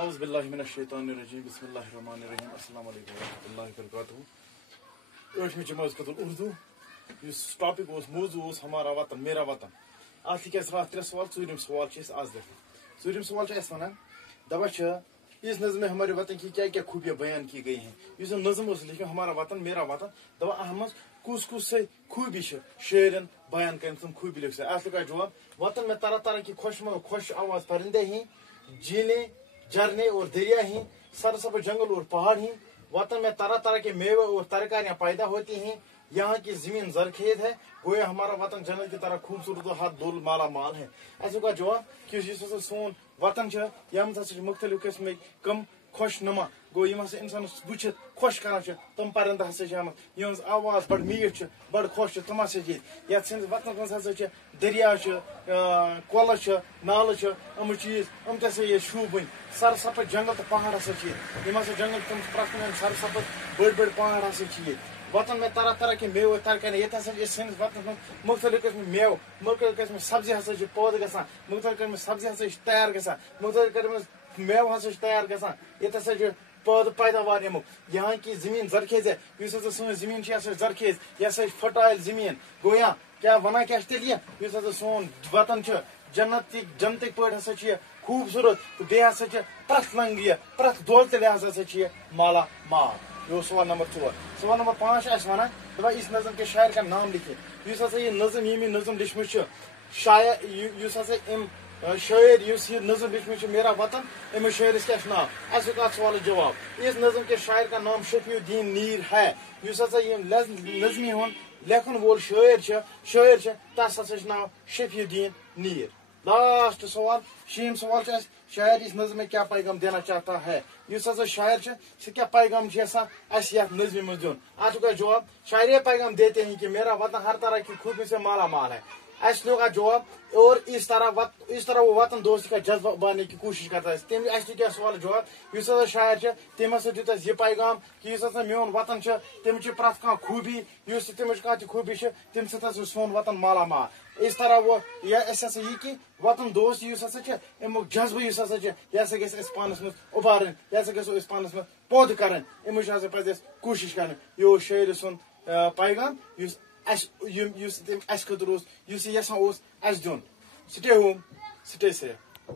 اعوذ باللہ من الشیطان الرجیم بسم اللہ الرحمن الرحیم السلام علیکم ورحمۃ اللہ وبرکاتہ ٲٹھمہِ جمٲژ خٲطرٕ اردو یُس ٹاپک اوس موضوع اوس ہمارا وطن میرا وطن اتھ تِکیازِ راتھ 3 سوال ژوٗرِم سوال چھِ أسۍ آز لیکھان ژوٗرِم سوال چھِ اَسہِ وَنان دپان چھِ اس نظم میں ہمارے وطن کی کیا کیا خوبیاں بیان کی گئی ہیں یُس نظم اوس لیکھمُت ہمارا وطن میرا وطن دپان اَتھ منٛز کُس کُس سے خوٗبی چھِ شٲعرن بیان کٔرمٕژ تِم خوٗبی لیکھ اَتھ لگا جواب وطن میں طرح طرح کی خوش آواز پرندے ہیں جھیلیں جھرنے اور دریا ہیں سرسبز جنگل اور پہاڑ ہیں وطن میں طرح طرح کے میوے اور ترکاریاں پیدا ہوتی ہیں یہاں کی زمین زرخیز ہے گویا ہمارا وطن جنت کی طرح خوبصورت و حد دول مالا مال ہے ایسے کا جواب کہ سون وطن یمن ہسا مختلف قسم کم خوش نما گو یم ہسا انسان وچھت خوش کران تم پرندہ ہسا یہز آواز بڑ میٹھ بڑ خوش تم ہسا یتھ سندس وطنس مز ہسا دریا کۄلہٕ نالہٕ یم چیز یم تہِ ہسا یہ شوٗبٕنۍ سرسبز جنگل تو پہاڑ ہسا یم ہسا جنگل تم پرٛٮ۪تھ کُنہِ سرسبز بٔڑ بٔڑ پہاڑ ہسا وطن میں طرح طرح کے میوے ترکاری یہ سنس وطنس من مختلف قسم میوے مختلف قسم سبزی ہسا پودٕ گژھان مختلف قسم سبزی ہسا تیار گژھان مختلف قسم میوٕ ہسا تیار گژھان یہ ہسا پودٕ پیداوار امیُک یہاں کی زمین زرخیز ہے یُس ہسا سٲنۍ زمین چھِ یہ زرخیز یہ ہسا فرٹائل زمین گویا کیا ونان کیا تیٚلہِ یُس ہسا سون وطن چھُ جنتٕکۍ پٲٹھۍ ہسا چھُ یہِ خوٗبصوٗرت تہٕ بیٚیہِ ہسا چھِ پرٛٮ۪تھ لنگہِ پرٛٮ۪تھ دولتہٕ لحاظ ہسا چھُ یہِ مالا مال یہ سوال نمبر 4 سوال نمبر 5 اس ونان دپان اس نظم کے شاعر کا نام لکھے یس ہسا یہ نظم یم نظم لیچھمٕژ چھِ شاعر یس ہسا ام شاعر یس یہ نظم لیچھمٕژ چھِ میرا وطن امس شاعرس کیا نام اس کا سوال جواب اس نظم کے شاعر کا نام شفیع الدین نیر ہے یس ہسا یہ نظمی ہند لیکھن وول شاعر تس ہسا نام شفیع الدین نیر لاسٹ سوال شیم سوال شاعر اس نظم میں کیا پیغام دینا چاہتا ہے یس ہسا شاعر سہ کیا پیغام اس نظم میں دن اتھ کا جواب شاعر یہ پیغام دیتے ہیں کہ میرا وطن ہر طرح کی خوبی سے مالا مال ہے اس لوگ جواب اور اس طرح وہ وطن دوستی کا جذبہ ابھارنے کی کوشش کرتا ہے اس کیا سوال جواب اس ہسا شاعر تم ہسا دیت یہ پیغام کہ اس ہسا میون وطن تم پرٛٮ۪تھ کانٛہہ خوٗبی یُس تمچ کانٛہہ تہِ خوٗبی تم سۭتۍ ہسا سون وطن مالا مال اس طرح وہ اس ہسا یہ کہ وطن دوستی اس ہسا امیُک جذبہ اس ہسا یہ ہسا گژھِ اسہِ پانس منٛز اُبارٕنۍ یہ ہسا گژھو أسۍ پانس منٛز پٲدٕ کرٕنۍ امچ ہسا پزِ اسہِ کوٗشش کرٕنۍ یہ اوس شٲعرِ سُنٛد پیغام یُس تٔمۍ اسہِ خٲطرٕ اوس یُس یہِ یژھان اوس اسہِ دیُن سٹے ہوم سٹے سیف